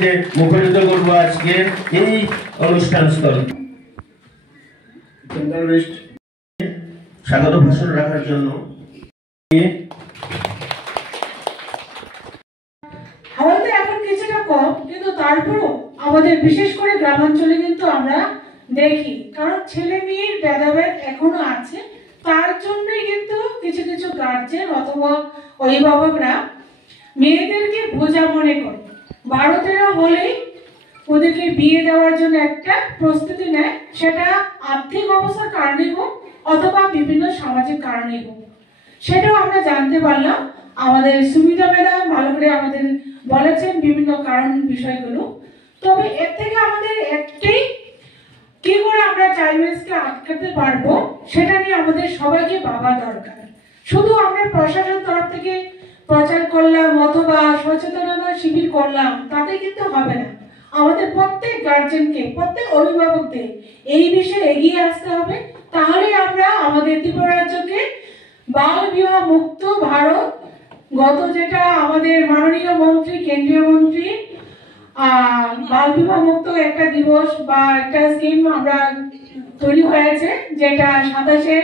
সবাইকে মুখরিত করবো আজকে এই অনুষ্ঠান স্থল। স্বাগত ভাষণ রাখার জন্য হয়তো এখন কিছুটা কম, কিন্তু তারপরও আমাদের বিশেষ করে গ্রামাঞ্চলে কিন্তু আমরা দেখি, কারণ ছেলে মেয়ের ভেদাভেদ এখনো আছে। তার জন্যই কিন্তু কিছু কিছু গার্জেন অথবা অভিভাবকরা মেয়েদেরকে বোঝা মনে করে 12-13 হলেই ওদেরকে বিয়ে দেওয়ার জন্য একটা প্রস্তুতি নেয়, সেটা আর্থিক অবস্থার কারণে হোক অথবা বিভিন্ন সামাজিক কারণে হোক। সেটাও আমরা জানতে পারলাম, আমাদের সুবিধা ম্যাডাম ভালো করে আমাদের বলেছেন বিভিন্ন কারণ বিষয়গুলো। তবে এর থেকে আমাদের একটাই, কি করে আমরা চাইল্ড ম্যারেজকে আটকাতে পারবো সেটা নিয়ে আমাদের সবাইকে ভাবা দরকার। শুধু আমরা প্রশাসন তরফ থেকে প্রচার করলাম অথবা সচেতনতা শিবির করলাম তাতে কিন্তু হবে না। আমাদের প্রত্যেক গার্জেনকে, প্রত্যেক অভিভাবকদের এই বিষয়ে এগিয়ে আসতে হবে। তাহলে আমরা আমাদের ত্রিপুরা রাজ্যকে বাল বিবাহ মুক্ত ভারত, গত যেটা আমাদের মাননীয় মন্ত্রী, কেন্দ্রীয় মন্ত্রী বাল বিবাহ মুক্ত একটা দিবস বা একটা স্কিম আমরা তৈরি হয়েছে, যেটা 27শে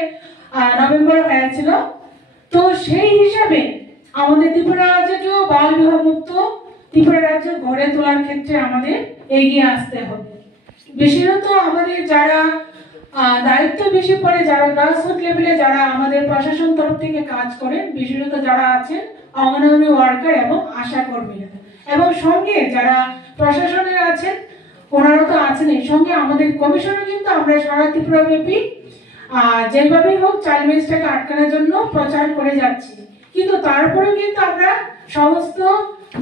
নভেম্বর হয়েছিল। তো সেই হিসাবে আমাদের ত্রিপুরা রাজ্যকেও বাল বিবাহ মুক্ত ত্রিপুরা রাজ্য গড়ে তোলার ক্ষেত্রে আমাদের এগিয়ে আসতে হবে। বিশেষত আমাদের যারা দায়িত্ব বেশি পড়ে, যারা গ্রাসরুট লেভেলে যারা আমাদের প্রশাসন তরফ থেকে কাজ করেন, বিশেষত যারা আছেন অঙ্গনওয়াড়ি ওয়ার্কার এবং আশা কর্মীরা, এবং সঙ্গে যারা প্রশাসনের আছেন ওনারা তো আছেনই, সঙ্গে আমাদের কমিশনও কিন্তু আমরা সারা ত্রিপুরা ব্যাপী যেভাবেই হোক চাইল্ড ম্যারেজটাকে আটকানোর জন্য প্রচার করে যাচ্ছি। কিন্তু তারপরেও কিন্তু আমরা সমস্ত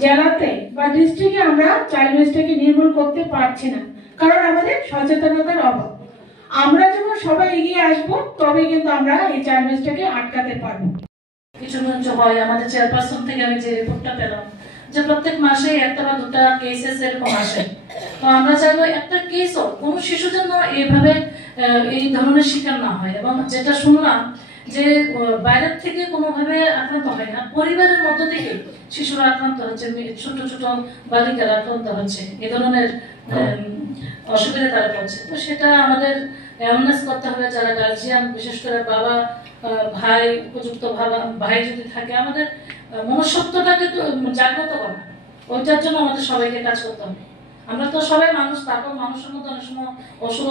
জেলাতে বা ডিস্ট্রিক্টে আমরা চাইল্ড ম্যারেজটাকে নির্মূল করতে পারছি না, কারণ আমাদের সচেতনতার অভাব। আমরা যখন সবাই এগিয়ে আসবো তবে কিন্তু আমরা এই চাইল্ড ম্যারেজটাকে আটকাতে পারবো। কিছু হয় আমাদের চেয়ারপারসন থেকে আমি যে রিপোর্টটা পেলাম যে প্রত্যেক মাসে একটা বা দুটা কেসেস এরকম আসে। তো আমরা চাইবো একটা কেসও কোনো শিশু যেন এইভাবে এই ধরনের শিকার না হয়। এবং যেটা শুনলাম যে বাইরের থেকে কোনোভাবে আক্রান্ত হয় না, পরিবারের মধ্য থেকে শিশুরা আক্রান্ত হচ্ছে, ছোট ছোট বালিকারা আক্রান্ত হচ্ছে, এ ধরনের অসুবিধা তারা পড়ছে। তো সেটা আমাদের অ্যাওয়ারনেস করতে হবে, যারা গার্জিয়ান, বিশেষ করে বাবা, ভাই, উপযুক্ত ভাই যদি থাকে, আমাদের মনুষ্যত্বটাকে তো জাগ্রত করা, ওইটার জন্য আমাদের সবাইকে কাজ করতে হবে। আমরা তো সবাই মানুষ, তারপর মানুষের মধ্যে অনেক সময় অশুভ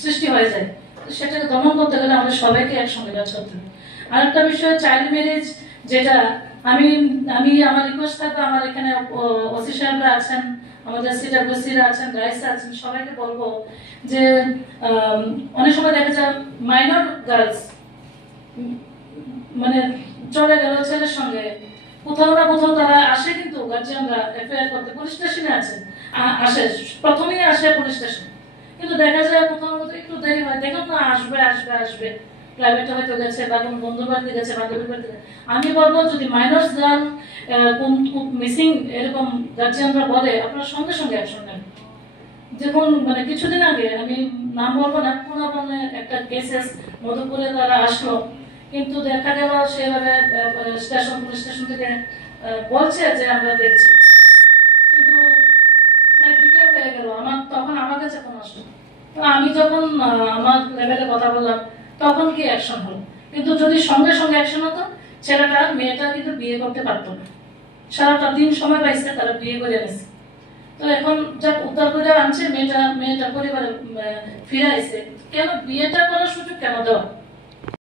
সৃষ্টি হয়ে যায়, তো সেটাকে দমন করতে গেলে আমাদের সবাইকে একসঙ্গে কাজ করতে হবে। আরেকটা বিষয় চাইল্ড ম্যারেজ, যেটা আমি আমার রিকোয়েস্ট থাকবে, আমার এখানে ওসি সাহেবরা আছেন, আমাদের সিডব্লিউসিরা আছেন, গাইস আছেন, সবাইকে বলবো যে অনেক সময় দেখা যায় মাইনর গার্লস চলে গেল ছেলের সঙ্গে, কোথাও না কোথাও তারা আসে, কিন্তু গার্জিয়ানরা এফআইআর করতে পুলিশ স্টেশনে আসে, প্রথমেই আসে পুলিশ স্টেশন, কিন্তু দেখা যায় কোথাও একটু দেরি হয়, দেখুন না আসবে প্রাইভেটে হয়তো গেছে বা কোনো বন্ধুর বাড়িতে গেছে, বান্ধবীর বাড়িতে গেছে। আমি বলবো যদি মাইনরস গার্ল মিসিং এরকম গার্জিয়ানরা বলে, আপনারা সঙ্গে সঙ্গে অ্যাকশন নেন। দেখুন কিছুদিন আগে, আমি নাম বলবো না, পুনর্বনে একটা কেসেস মধুপুরে তারা আসলো, কিন্তু দেখা গেল সেভাবে পুলিশ স্টেশন থেকে বলছে যে আমরা দেখছি, কিন্তু প্রায় বিকেল হয়ে গেল, তখন আমার কাছে ফোন আসলো। তো আমি যখন আমার লেভেলে কথা বললাম তখন কি অ্যাকশন হলো, কিন্তু যদি সঙ্গে সঙ্গে অ্যাকশন হতো, মেয়েটা কিন্তু বিয়ে করতে পারতো না, সারাটা দিন সময় পাইছে, তারা বিয়ে করে এনেছে। তো এখন যা উদ্ধার করে আনছে, মেয়েটা পরিবারে ফিরে আইছে, কেন বিয়েটা করার সুযোগ কেন দেওয়া?